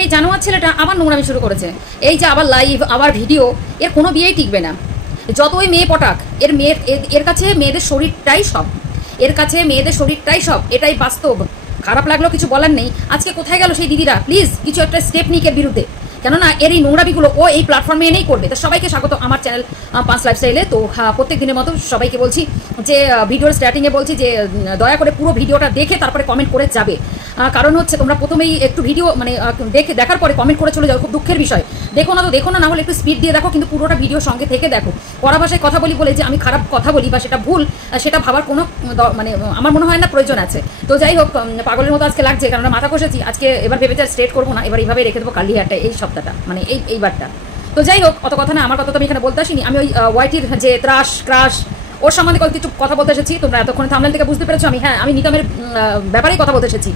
এই জানোয়ার ছেলেটা আবার নোংরামি শুরু করেছে। এই যে আবার লাইভ, আবার ভিডিও, এর কোনো বিয়েই টিকবে না। যতই মেয়ে পটাক, এর কাছে মেয়েদের শরীরটাই সব, এর কাছে মেয়েদের শরীরটাই সব, এটাই বাস্তব। খারাপ লাগলো, কিছু বলার নেই। আজকে কোথায় গেল সেই দিদিরা? প্লিজ কিছু একটা স্টেপ নিক এর বিরুদ্ধে, কেননা এর এই নোংরামিগুলো ও এই প্ল্যাটফর্মে এনেই করবে। তো সবাইকে স্বাগত আমার চ্যানেল 5 লাইফস্টাইলে। তো প্রত্যেক দিনের মতো সবাইকে বলছি যে ভিডিওর স্টার্টিংয়ে বলছি যে দয়া করে পুরো ভিডিওটা দেখে তারপরে কমেন্ট করে যাবে। কারণ হচ্ছে তোমরা প্রথমেই একটু ভিডিও মানে দেখার পরে কমেন্ট করে চলে যাও, খুব দুঃখের বিষয়। দেখো না, না হলে একটু স্পিড দিয়ে দেখো, কিন্তু পুরোটা ভিডিও সঙ্গে থেকে দেখো। কড়া ভাষায় কথা বলি বলে যে আমি খারাপ কথা বলি বা সেটা ভুল, সেটা ভাবার কোনো মানে আমার মনে হয় না প্রয়োজন আছে। তো যাই হোক, পাগলের মতো আজকে লাগছে, কারণ মাথা কষেছি আজকে। এবার ভেবেছে স্ট্রেট করবো না, এবার এইভাবে রেখে দেবো কালি হারটা, এই সপ্তাহটা মানে এইবারটা। তো যাই হোক, অত কথা না, আমার কথা তো আমি এখানে বলতে আসিনি। আমি ওই ওয়াইটির যে ক্রাশ ওর সম্বন্ধে কিছু কথা বলতে এসেছি। তোমরা এতক্ষণ থাম্বনেল থেকে বুঝতে পেরেছো আমি নিতামের ব্যাপারেই কথা বলতে এসেছি।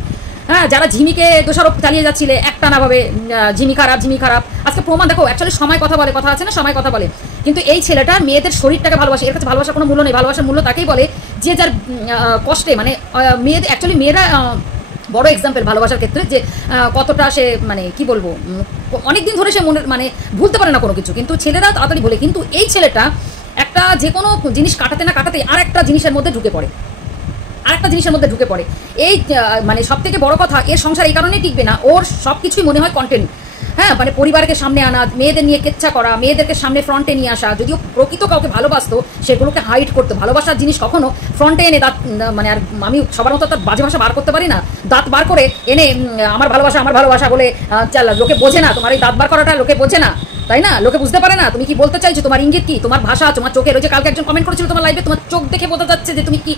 হ্যাঁ, যারা ঝিমিকে দোষারোপ চালিয়ে যাচ্ছিলে একটা না ভাবে, ঝিমি খারাপ, আজকে প্রমাণ দেখো। অ্যাকচুয়ালি সময় কথা বলে, কথা আছে না, সময় কথা বলে। কিন্তু এই ছেলেটা মেয়েদের শরীরটাকে ভালোবাসে, এর কাছে ভালোবাসার কোনো মূল্য নেই। ভালোবাসার মূল্য তাকেই বলে যে যার কষ্টে, মানে মেয়েদের অ্যাকচুয়ালি মেয়েরা বড় এক্সাম্পল ভালোবাসার ক্ষেত্রে, যে কতটা সে মানে কি বলবো, অনেকদিন ধরে সে মনে মানে ভুলতে পারে না কোনো কিছু, কিন্তু ছেলেরা তাড়াতাড়ি ভুলে। কিন্তু এই ছেলেটা একটা যে কোনো জিনিস কাটাতে না কাটাতে আর একটা জিনিসের মধ্যে ঢুকে পড়ে, এই মানে সব থেকে বড় কথা, এর সংসার এই কারণেই টিকবে না, ওর সব কিছুই মনে হয় কন্টেন্ট। হ্যাঁ, মানে পরিবারকে সামনে আনা, মেয়েদের নিয়ে কেচ্ছা করা, মেয়েদেরকে সামনে ফ্রন্টে নিয়ে আসা। যদিও প্রকৃত কাউকে ভালোবাসতো, সেগুলোকে হাইড করতো। ভালোবাসার জিনিস কখনো ফ্রন্টে এনে দাঁত মানে, আর আমি সবার মতো তার বাজে ভাষা বার করতে পারি না, দাঁত বার করে এনে আমার ভালোবাসা বলে চাল, লোকে বোঝে না। তোমার এই দাঁত বার করাটা লোকে বোঝে না, তাই না? লোকে বুঝতে পারে না তুমি কি বলতে চাইছো, তোমার ইঙ্গিত কি, তোমার ভাষা, তোমার চোখের। ওই যে কালকে একজন কমেন্ট করেছিল তোমার লাইভে, তোমার চোখ দেখে বোঝা যাচ্ছে যে তুমি কি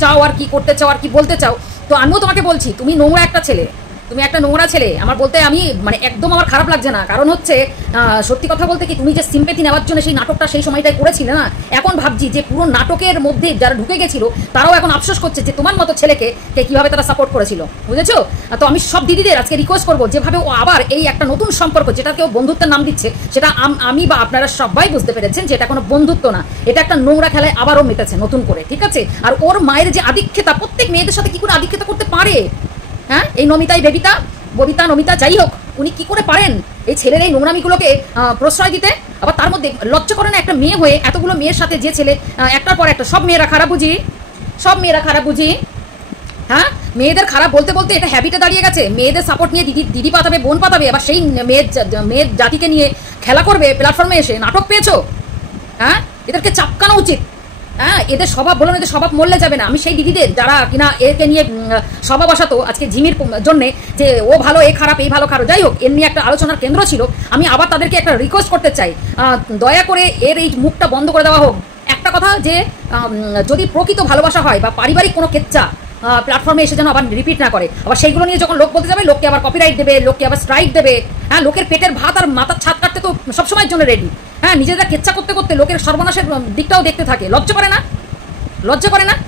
চাও আর কি করতে চাও আর কি বলতে চাও। তো আমিও তোমাকে বলছি, তুমি নোংরা একটা ছেলে, তুমি একটা নোংরা ছেলে। আমার বলতে আমি মানে একদম আমার খারাপ লাগছে না, কারণ হচ্ছে সত্যি কথা বলতে কি, তুমি যে সিম্পেথি নেওয়ার জন্য সেই নাটকটা সেই সময়টায় করেছিলে না, এখন ভাবছি যে পুরো নাটকের মধ্যে যারা ঢুকে গেছিল তারাও এখন আফসোস করছে যে তোমার মতো ছেলেকে কিভাবে তারা সাপোর্ট করেছিল, বুঝেছো? তো আমি সব দিদিদের আজকে রিকোয়েস্ট করবো, যেভাবে ও আবার এই একটা নতুন সম্পর্ক, যেটা কেউ বন্ধুত্বের নাম দিচ্ছে, সেটা আমি বা আপনারা সবাই বুঝতে পেরেছেন যে এটা কোনো বন্ধুত্ব না, এটা একটা নোংরা খেলায় আবারও মেতেছে নতুন করে, ঠিক আছে? আর ওর মায়ের যে আধিক্যতা, প্রত্যেক মেয়েদের সাথে কি করে আধিক্যতা করতে পারে? হ্যাঁ, এই নমিতা যাই হোক, উনি কি করে পারেন এই ছেলের এই নোংরামিগুলোকে প্রশ্রয় দিতে? আবার তার মধ্যে লজ্জা করে না একটা মেয়ে হয়ে এতগুলো মেয়ের সাথে যে ছেলে একটার পর একটা, সব মেয়েরা খারাপ বুঝি? হ্যাঁ, মেয়েদের খারাপ বলতে বলতে এটা হ্যাবিটে দাঁড়িয়ে গেছে। মেয়েদের সাপোর্ট নিয়ে দিদি পাতাবে, বোন পাতাবে, আবার সেই মেয়ের জাতিকে নিয়ে খেলা করবে প্ল্যাটফর্মে এসে। নাটক পেয়েছো? হ্যাঁ, এদেরকে চাপকানো উচিত। হ্যাঁ, এদের স্বভাব বলুন, এদের স্বভাব মরলে যাবে না। আমি সেই দিদিদের যারা কিনা একে নিয়ে স্বভাব বসাতো আজকে ঝিমির জন্যে, যে ও ভালো এ খারাপ, এই ভালো খারাপ, যাই হোক, এর নিয়ে একটা আলোচনার কেন্দ্র ছিল। আমি আবার তাদেরকে একটা রিকোয়েস্ট করতে চাই, দয়া করে এর এই মুখটা বন্ধ করে দেওয়া হোক। একটা কথা, যে যদি প্রকৃত ভালোবাসা হয় বা পারিবারিক কোনো কেচ্চা প্ল্যাটফর্মে এসে যেন আবার রিপিট না করে। আবার সেইগুলো নিয়ে যখন লোক বলতে যাবে, লোককে আবার কপিরাইট দেবে, লোককে আবার স্ট্রাইক দেবে। হ্যাঁ, লোকের পেটের ভাত আর মাথার ছাদ কাটতে তো সবসময়ের জন্য রেডি। হ্যাঁ, নিজেরা কেচ্চা করতে করতে লোকের সর্বনাশের দিকটাও দেখতে থাকে। লজ্জা করে না?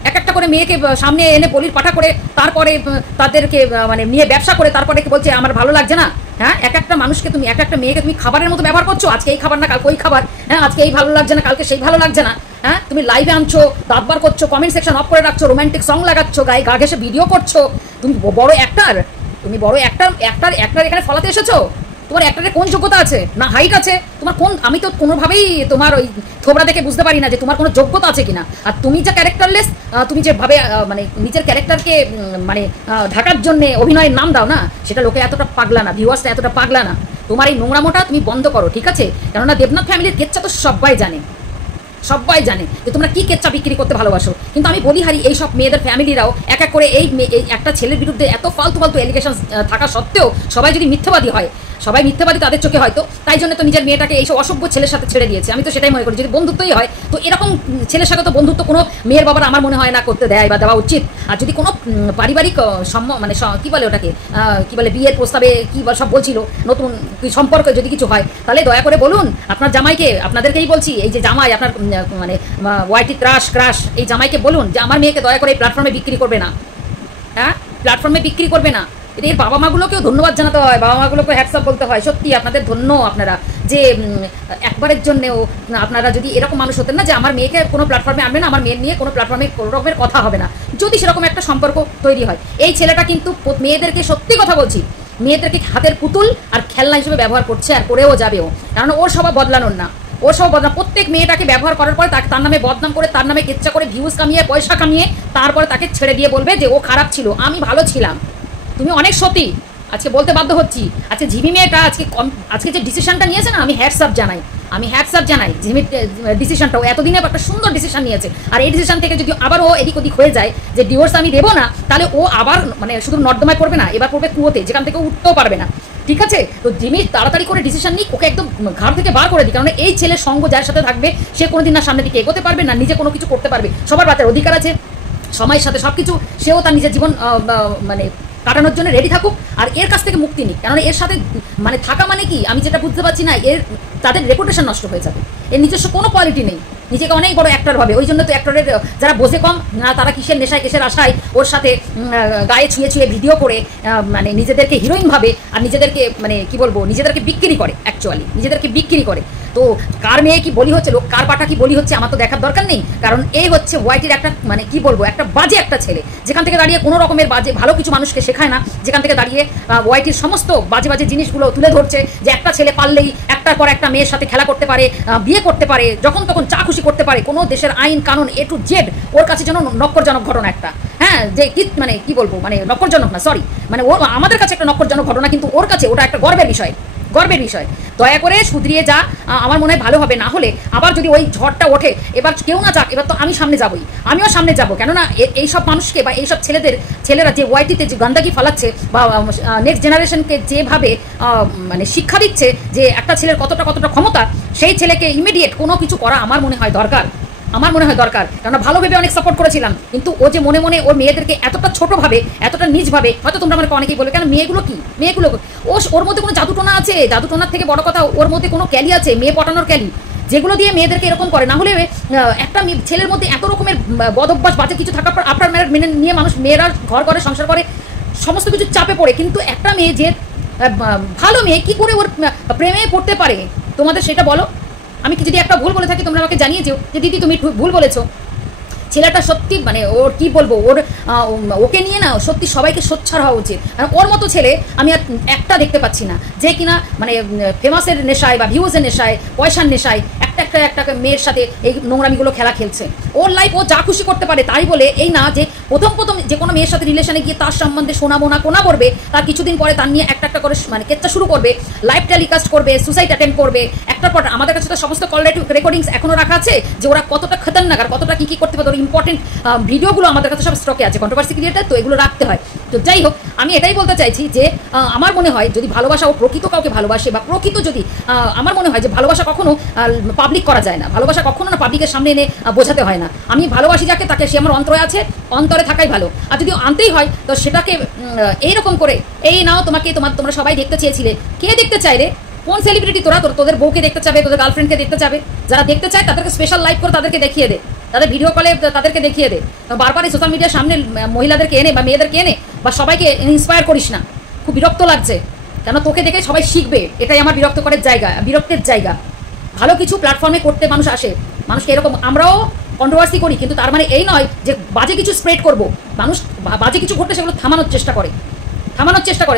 এক একটা করে মেয়েকে সামনে এনে বলির পাঠা করে, তারপরে তাদেরকে মানে নিয়ে ব্যবসা করে, তারপরে বলছে আমার ভালো লাগছে না। হ্যাঁ, এক একটা মানুষকে তুমি, এক একটা মেয়েকে তুমি খাবারের মতো ব্যবহার করছো। আজকে এই খাবার না কালকে ওই খাবার, হ্যাঁ, আজকে এই ভালো লাগছে না কালকে সেই ভালো লাগছে না। হ্যাঁ, তুমি লাইভে আনছো, দাঁত বার করছো, কমেন্ট সেকশন অফ করে রাখছো, রোমান্টিক সং লাগাচ্ছো, গায়ে গা ঘেসে ভিডিও করছো। তুমি বড় অ্যাক্টার, এখানে ফলাতে এসেছো। তোমার অ্যাক্টরের কোন যোগ্যতা আছে? না হাইট আছে তোমার? আমি তো কোনোভাবেই তোমার ওই থোবরা দেখে বুঝতে পারি না যে তোমার কোনো যোগ্যতা আছে কিনা। আর তুমি যা ক্যারেক্টারলেস, তুমি যেভাবে মানে নিজের ক্যারেক্টারকে মানে ঢাকার জন্য অভিনয়ের নাম দাও না, সেটা লোকে এতটা পাগলা না, ভিউয়ার্সরা এতটা পাগলা না। তোমার এই নোংরামোটা তুমি বন্ধ করো, ঠিক আছে? কেননা দেবনাথ ফ্যামিলির কেচ্চা তো সবাই জানে যে তোমরা কি কেচ্চা বিক্রি করতে ভালোবাসো। কিন্তু আমি বলি হারি, এই সব মেয়েদের ফ্যামিলিরাও এক এক করে এই একটা ছেলের বিরুদ্ধে এত ফালতু এলিগেশন থাকা সত্ত্বেও সবাই যদি মিথ্যাবাদী হয়, সবাই মিথ্যাবাদী তাদের চোখে হয়তো, তাই জন্য তো নিজের মেয়েটাকে এইসব অসভ্য ছেলের সাথে ছেড়ে দিয়েছে। আমি তো সেটাই মনে করি, যদি বন্ধুত্বই হয় তো এরকম ছেলের সাথে তো বন্ধুত্ব কোনো মেয়ের বাবার আমার মনে হয় না করতে দেয় বা দেওয়া উচিত। আর যদি কোনো পারিবারিক মানে কি বলে ওটাকে, কি বলে, বিয়ের প্রস্তাবে কি সব বলছিল, নতুন সম্পর্ক যদি কিছু হয়, তাহলে দয়া করে বলুন আপনার জামাইকে, আপনাদেরকেই বলছি, এই যে জামাই আপনার মানে ওয়াইটি ক্রাশ এই জামাইকে বলুন যে আমার মেয়েকে দয়া করে এই প্ল্যাটফর্মে বিক্রি করবে না। হ্যাঁ, প্ল্যাটফর্মে বিক্রি করবে না। এর বাবা মাগুলোকেও ধন্যবাদ জানাতে হয়, বাবা মাগুলোকে হ্যাটসঅ্যাপ বলতে হয়। সত্যি আপনাদের ধন্য, আপনারা যে একবারের জন্যেও আপনারা যদি এরকম মানুষ হতেন না যে আমার মেয়েকে কোনো প্ল্যাটফর্মে আনবে না, আমার মেয়ের নিয়ে কোনো প্ল্যাটফর্মে কোনো রকমের কথা হবে না, যদি সেরকম একটা সম্পর্ক তৈরি হয়। এই ছেলেটা কিন্তু মেয়েদেরকে, সত্যি কথা বলছি, মেয়েদেরকে হাতের পুতুল আর খেলনা হিসেবে ব্যবহার করছে, আর করেও যাবেও। কারণ ওর স্বভাব বদলানোর না, ওর সব বদনাম। প্রত্যেক মেয়েটাকে ব্যবহার করার পরে তার নামে বদনাম করে, তার নামে কেচ্ছা করে, ভিউজ কামিয়ে, পয়সা কামিয়ে, তারপরে তাকে ছেড়ে দিয়ে বলবে যে ও খারাপ ছিল, আমি ভালো ছিলাম। তুমি অনেক সতী, আজকে বলতে বাধ্য হচ্ছি। আজকে ঝিমি মেয়েটা আজকে যে ডিসিশনটা নিয়েছে না, আমি হ্যাটস আপ জানাই ঝিমির ডিসিশনটাও এতদিনে একটা সুন্দর ডিসিশন নিয়েছে। আর এই ডিসিশন থেকে যদি আবার ও এদিক ওদিক হয়ে যায় যে ডিভোর্স আমি দেবো না, তাহলে ও আবার মানে শুধু নর্দমায় পড়বে না, এবার পড়বে কুয়োতে, যেখান থেকে উঠতেও পারবে না। ঠিক আছে, তো জিমি তাড়াতাড়ি করে ডিসিশন নিই, ওকে একদম ঘাড় থেকে বার করে দিই। কারণ এই ছেলের সঙ্গ যার সাথে থাকবে সে কোনোদিন না সামনের দিকে এগোতে পারবে না, নিজে কোনো কিছু করতে পারবে। সবার বাচ্চার অধিকার আছে, সময়ের সাথে সব কিছু, সেও তার নিজের জীবন মানে কাটানোর জন্য রেডি থাকুক, আর এর কাছ থেকে মুক্তি নিক। কারণ এর সাথে মানে থাকা মানে কি, আমি যেটা বুঝতে পারছি না, তাদের রেপুটেশন নষ্ট হয়ে যাবে। এর নিজস্ব কোনো কোয়ালিটি নেই, নিজেকে অনেক বড় অ্যাক্টর ভাবে। ওই জন্য তো অ্যাক্টরের যারা বোঝে কম না, তারা কিসের নেশায় কিসের আশায় ওর সাথে গায়ে ছুঁয়ে ভিডিও করে মানে নিজেদেরকে হিরোইন ভাবে, আর নিজেদেরকে মানে কি বলবো, নিজেদেরকে বিক্রি করে, অ্যাকচুয়ালি নিজেদেরকে বিক্রি করে। তো কার মেয়ে কি বলি হচ্ছে, লোক কার পাটা কি বলি হচ্ছে, আমার তো দেখার দরকার নেই। কারণ এই হচ্ছে ওয়াইটির একটা মানে কি বলবো, একটা বাজে একটা ছেলে, যেখান থেকে দাঁড়িয়ে কোনো রকমের বাজে ভালো কিছু মানুষকে শেখায় না, যেখান থেকে দাঁড়িয়ে ওয়াইটির সমস্ত বাজে বাজে জিনিসগুলো তুলে ধরছে, যে একটা ছেলে পারলেই একটার পর একটা মেয়ের সাথে খেলা করতে পারে, বিয়ে করতে পারে, যখন তখন চা খুশি করতে পারে, কোনো দেশের আইন কানুন A to Z ওর কাছে যেন নক্করজনক ঘটনা একটা। হ্যাঁ, যে কি মানে কি বলবো, মানে নক্করজনক না, সরি, মানে ও আমাদের কাছে একটা নক্করজনক ঘটনা, কিন্তু ওর কাছে ওটা একটা গর্বের বিষয়। দয়া করে শুধরিয়ে যা, আমার মনে হয় ভালো হবে। না হলে আবার যদি ওই ঝড়টা ওঠে, এবার কেউ না যাক, এবার তো আমি সামনে যাবই, আমিও সামনে যাবো। কেননা এইসব মানুষকে বা এইসব ছেলেরা যে ওয়াইটিতে যে গান্দাগি ফালাচ্ছে বা নেক্সট জেনারেশনকে যেভাবে মানে শিক্ষা দিচ্ছে যে একটা ছেলের কতটা ক্ষমতা, সেই ছেলেকে ইমিডিয়েট কোনো কিছু করা আমার মনে হয় দরকার। কারণ ভালো ভেবে অনেক সাপোর্ট করেছিলাম, কিন্তু ও যে মনে মনে ওর মেয়েদেরকে এতটা ছোটোভাবে, এতটা নিচভাবে, হয়তো তোমরা আমাকে অনেকেই বলবে কেন মেয়েগুলো ওর মধ্যে কোনো জাদুটোনা আছে, জাদুটোনার থেকে বড় কথা ওর মধ্যে কোনো ক্যালি আছে, মেয়ে পটানোর ক্যালি, যেগুলো দিয়ে মেয়েদেরকে এরকম করে। না হলে একটা ছেলের মধ্যে এত রকমের বদ অভ্যাস বাজে কিছু থাকার পর আপনার মেনে নিয়ে মেয়েরা ঘর করে, সংসার করে, সমস্ত কিছু চাপে পড়ে। কিন্তু একটা মেয়ে যে ভালো মেয়ে কি করে ওর প্রেমে পড়তে পারে, তোমাদের সেটা বলো। আমি যদি একটা ভুল বলে থাকি তোমরা আমাকে জানিয়ে যেও যে দিদি তুমি ভুল বলেছো। ছেলেটা সত্যি মানে ওর কি বলবো, ওকে নিয়ে না সত্যি সবাইকে সোচ্চার হওয়া উচিত। আর ওর মতো ছেলে আমি আর একটা দেখতে পাচ্ছি না, যে কিনা মানে ফেমাসের নেশায় বা ভিউজের নেশায়, পয়সার নেশায় একটা মেয়ের সাথে এই নোংরামিগুলো খেলছে। ওর লাইফ ও যা খুশি করতে পারে, তাই বলে এই না যে প্রথম যে কোনো মেয়ের সাথে রিলেশনে গিয়ে তার সম্বন্ধে শোনাবো না কোনা করবে, তার কিছুদিন পরে তার নিয়ে একটা করে মানে কেচ্ছা শুরু করবে, লাইফ টেলিকাস্ট করবে, সুসাইড অ্যাটেম্প করবে। একটার পর আমাদের কাছে তো সমস্ত কল রেকর্ডিংস এখনও রাখা আছে, যে ওরা কতটা খতরনাক আর কতটা কী করতে পারে, ইম্পর্টেন্ট ভিডিওগুলো আমাদের কাছে সব স্টকে আছে, কন্ট্রোভার্সি ক্রিয়েটার, তো এগুলো রাখতে হয়। তো যাই হোক, আমি এটাই বলতে চাইছি যে আমার মনে হয় যদি ভালোবাসা ও প্রকৃত কাউকে ভালোবাসে, বা প্রকৃত যদি আমার মনে হয় যে ভালোবাসা কখনো পাবলিক করা যায় না, ভালোবাসা কখনো না পাবলিকের সামনে এনে বোঝাতে হয় না। আমি ভালোবাসি যাকে, তাকে সে আমার অন্তরে আছে, অন্তরে থাকাই ভালো। আর যদি আনতেই হয় তো সেটাকে এইরকম করে, এই নাও তোমাকে তোমরা সবাই দেখতে চেয়েছিলে, কে দেখতে চায় রে? কোন সেলিব্রিটি তোদের বউকে দেখতে চাবে, তোদের গার্লফ্রেন্ডকে দেখতে চাবে? যারা দেখতে চায় তাদেরকে স্পেশাল লাইভ করে তাদেরকে দেখিয়ে দে, তাদের ভিডিও কলে তাদেরকে দেখিয়ে দে। বারবার এই সোশ্যাল মিডিয়ার সামনে মহিলাদেরকে এনে বা মেয়েদেরকে এনে বা সবাইকে ইন্সপায়ার করিস না, খুব বিরক্ত লাগছে। কেন তোকে দেখে সবাই শিখবে, এটাই আমার বিরক্তের জায়গা। ভালো কিছু প্ল্যাটফর্মে করতে মানুষ আসে, মানুষকে এরকম আমরাও কন্ট্রোভার্সি করি, কিন্তু তার মানে এই নয় যে বাজে কিছু স্প্রেড করবো। মানুষ বাজে কিছু ঘটলে সেগুলো থামানোর চেষ্টা করে,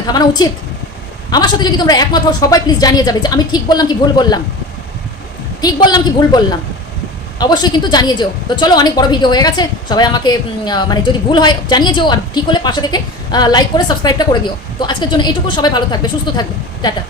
থামানো উচিত। আমার সাথে যদি তোমরা একমত হও, সবাই প্লিজ জানিয়ে যাবে যে আমি ঠিক বললাম কি ভুল বললাম, অবশ্যই কিন্তু জানিয়ে যেও। তো চলো, অনেক বড় ভিডিও হয়ে গেছে, সবাই আমাকে মানে যদি ভুল হয় জানিয়ে যেও, আর ঠিক হলে পাশে থেকে লাইক করে সাবস্ক্রাইবটা করে দিও। তো আজকের জন্য এইটুকু, সবাই ভালো থাকবে, সুস্থ থাকবে, টাটা।